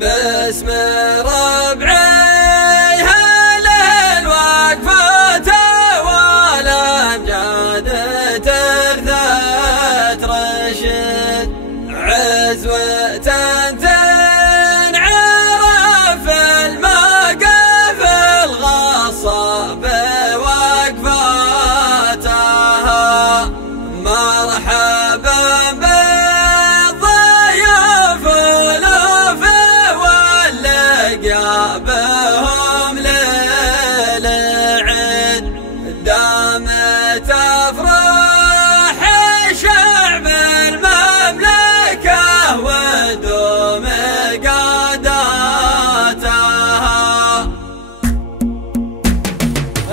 باسم ربعي هلا الوقفة والأمجاد ترثت رشد عزوة تنعرف الموقف الغصب وقفتها مرحبا بهم للعيد دامت أفراح شعب المملكة ودوم قاداتها.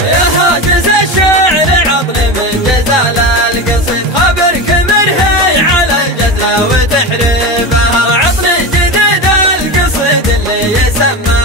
يا حاجز الشعر عطني من جزال القصيد خبرك منهي على الجزلة وتحريفها عطني جديد القصيد اللي يسمى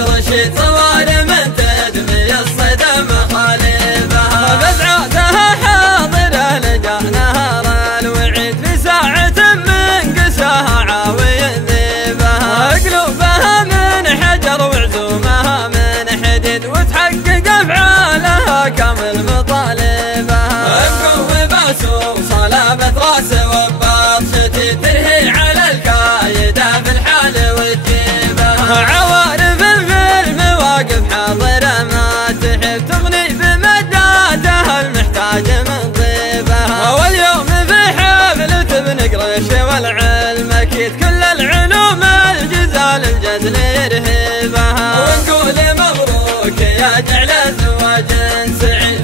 رشيد صوارم تدمي الصدم خالفها بزعاتها حاضرة لجأ نهار الوعيد في ساعة من قساها عاوي ذيبها قلوبها من حجر وعزومها من حديد وتحقق افعالها كامل مطالبها بقوة باس وصلابة راس وباط شتيت ترهي على الكايدة في الحال وتجيبها عوارف حاضرة ما تحب تغني بمداتها المحتاج من طيبها واليوم في حفل تبني قريش والعلم اكيد كل العلوم الجزال الجزل يرهبها ونقول مبروك يا جعل زواج سعيد